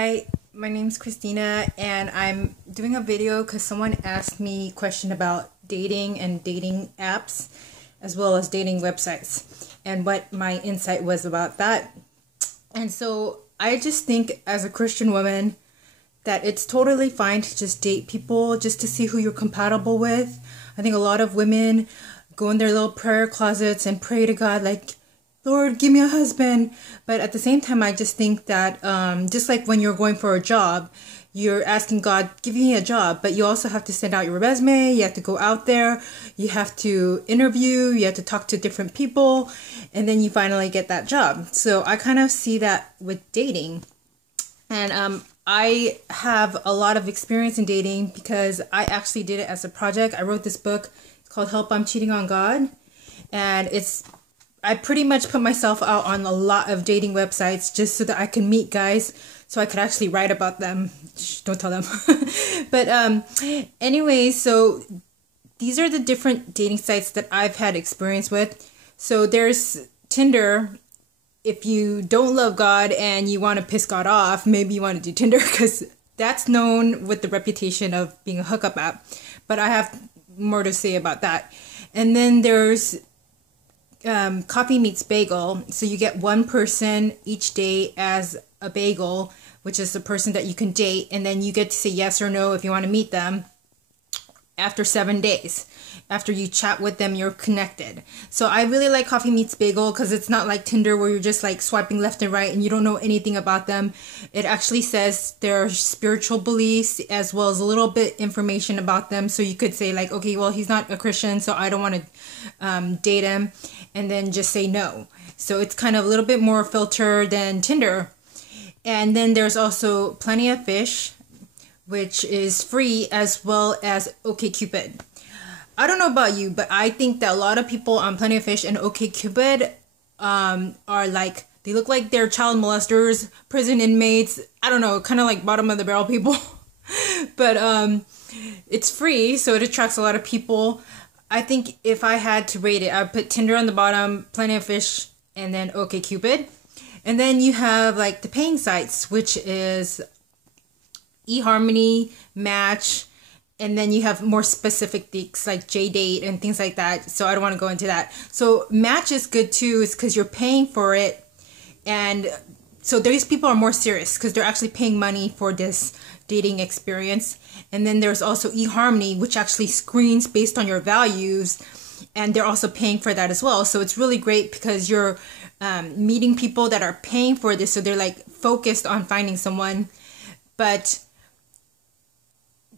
Hi, my name's Christina, and I'm doing a video because someone asked me a question about dating and dating apps, as well as dating websites, and what my insight was about that. And so I just think, as a Christian woman, that it's totally fine to just date people just to see who you're compatible with. I think a lot of women go in their little prayer closets and pray to God, like, Lord, give me a husband. But at the same time, I just think that just like when you're going for a job, you're asking God, give me a job, but you also have to send out your resume. You have to go out there. You have to interview. You have to talk to different people. And then you finally get that job. So I kind of see that with dating. And I have a lot of experience in dating because I actually did it as a project. I wrote this book. It's called Help, I'm Cheating on God. And I pretty much put myself out on a lot of dating websites just so that I can meet guys so I could actually write about them. Shh, don't tell them. But anyway, so these are the different dating sites that I've had experience with. So there's Tinder. If you don't love God and you want to piss God off, maybe you want to do Tinder because that's known with the reputation of being a hookup app. But I have more to say about that. And then there's Coffee Meets Bagel. So you get one person each day as a bagel, which is the person that you can date, and then you get to say yes or no if you want to meet them after 7 days. After you chat with them, you're connected. So I really like Coffee Meets Bagel because it's not like Tinder where you're just like swiping left and right and you don't know anything about them. It actually says their spiritual beliefs as well as a little bit information about them. So you could say like, okay, well, he's not a Christian, so I don't want to date him, and then just say no. So it's kind of a little bit more filtered than Tinder. And then there's also Plenty of Fish, which is free, as well as OkCupid. I don't know about you, but I think that a lot of people on Plenty of Fish and OkCupid are like, they look like they're child molesters, prison inmates, I don't know, kind of like bottom of the barrel people. But it's free, so it attracts a lot of people. I think if I had to rate it, I'd put Tinder on the bottom, Plenty of Fish, and then OkCupid. And then you have like the paying sites, which is eHarmony, Match, and then you have more specific things like JDate and things like that. So I don't want to go into that. So Match is good too, is because you're paying for it. And so these people are more serious because they're actually paying money for this dating experience. And then there's also eHarmony, which actually screens based on your values. And they're also paying for that as well. So it's really great because you're meeting people that are paying for this. So they're like focused on finding someone. But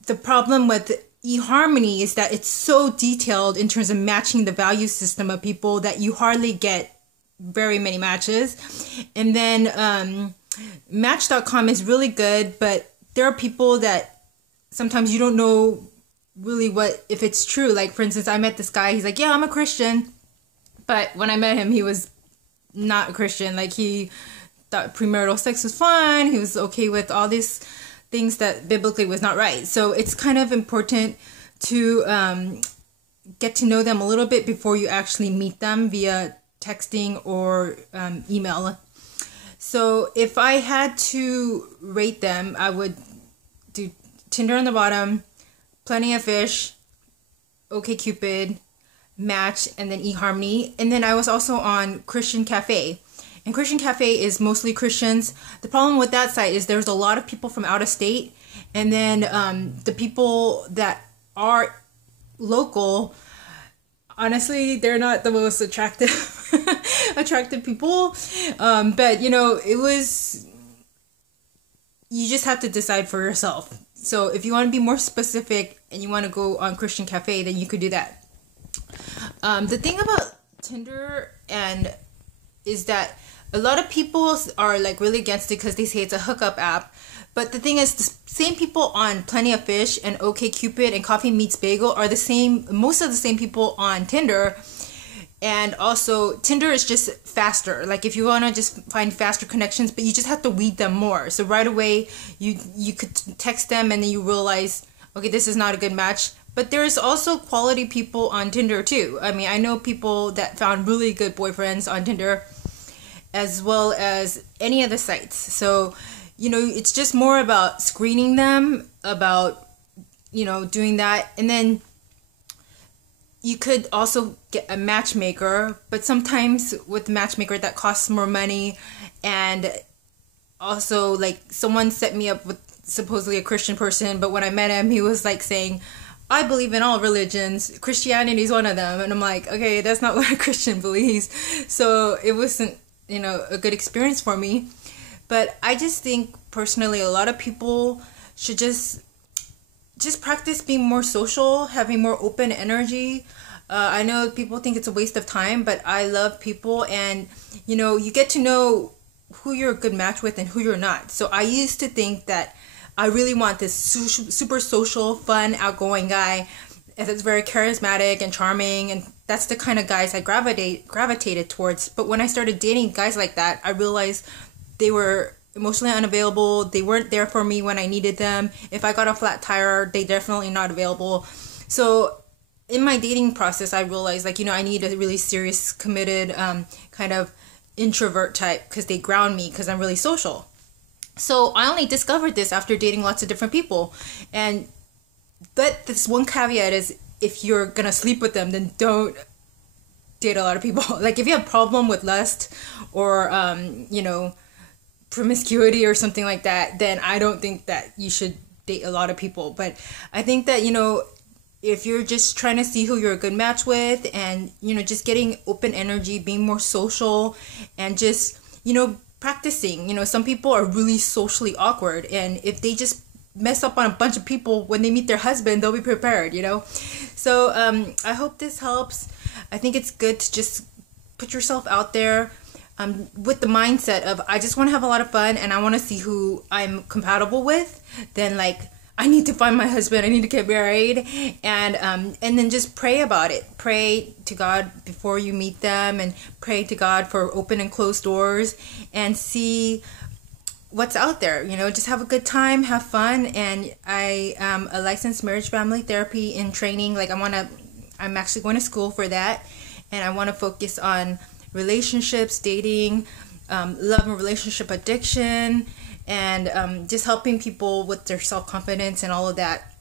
the problem with eHarmony is that it's so detailed in terms of matching the value system of people that you hardly get very many matches. And then Match.com is really good, but there are people that sometimes you don't know really if it's true. Like, for instance, I met this guy, he's like, yeah, I'm a Christian. But when I met him, he was not a Christian. Like, he thought premarital sex was fine. He was okay with all these things that biblically was not right. So it's kind of important to get to know them a little bit before you actually meet them via texting or email. So if I had to rate them, I would do Tinder on the bottom, Plenty of Fish, OkCupid, Match, and then eHarmony. And then I was also on Christian Cafe. And Christian Cafe is mostly Christians. The problem with that site is there's a lot of people from out of state. And then the people that are local, honestly, they're not the most attractive people. But, you know, you just have to decide for yourself. So if you want to be more specific and you want to go on Christian Cafe, then you could do that. The thing about Tinder is that a lot of people are like really against it because they say it's a hookup app. But the thing is, the same people on Plenty of Fish and OkCupid and Coffee Meets Bagel are most of the same people on Tinder. And also, Tinder is just faster. Like, if you want to just find faster connections, but you just have to weed them more. So right away, you could text them and then you realize, okay, this is not a good match. But there's also quality people on Tinder too. I mean, I know people that found really good boyfriends on Tinder, as well as any of the sites. So it's just more about screening them, about, doing that. And then you could also get a matchmaker, but sometimes with the matchmaker that costs more money. And also, like, someone set me up with supposedly a Christian person, but when I met him, he was like saying, I believe in all religions, Christianity is one of them. And I'm like, okay, that's not what a Christian believes. So it wasn't, a good experience for me. But I just think personally, a lot of people should just practice being more social, having more open energy. I know people think it's a waste of time, but I love people, and you get to know who you're a good match with and who you're not. So I used to think that I really want this super social, fun, outgoing guy that's very charismatic and charming, and that's the kind of guys I gravitated towards. But when I started dating guys like that, I realized they were emotionally unavailable. They weren't there for me when I needed them. If I got a flat tire, they definitely not available. So in my dating process, I realized, like, I need a really serious, committed, kind of introvert type, because they ground me, because I'm really social. So I only discovered this after dating lots of different people. But this one caveat is, if you're gonna sleep with them, then don't date a lot of people. Like, if you have a problem with lust or promiscuity or something like that, then I don't think that you should date a lot of people. But I think that, if you're just trying to see who you're a good match with, and, just getting open energy, being more social, and just, practicing. Some people are really socially awkward, and if they just mess up on a bunch of people, when they meet their husband, they'll be prepared, So I hope this helps. I think it's good to just put yourself out there, with the mindset of, I just want to have a lot of fun, and I want to see who I'm compatible with. Then, like, I need to find my husband, I need to get married, and then just pray about it. Pray to God before you meet them, and pray to God for open and closed doors, and see what's out there. Just have a good time, have fun. And I am a licensed marriage family therapy in training. Like, I'm actually going to school for that, and I want to focus on relationships, dating, love and relationship addiction, and just helping people with their self-confidence and all of that.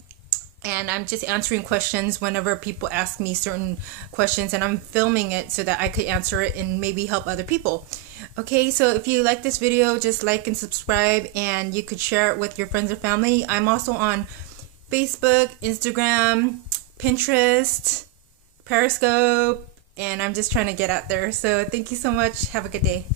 And I'm just answering questions whenever people ask me certain questions, and I'm filming it so that I could answer it and maybe help other people. Okay, so if you like this video, just like and subscribe, and you could share it with your friends or family. I'm also on Facebook, Instagram, Pinterest, Periscope, and I'm just trying to get out there. So thank you so much. Have a good day.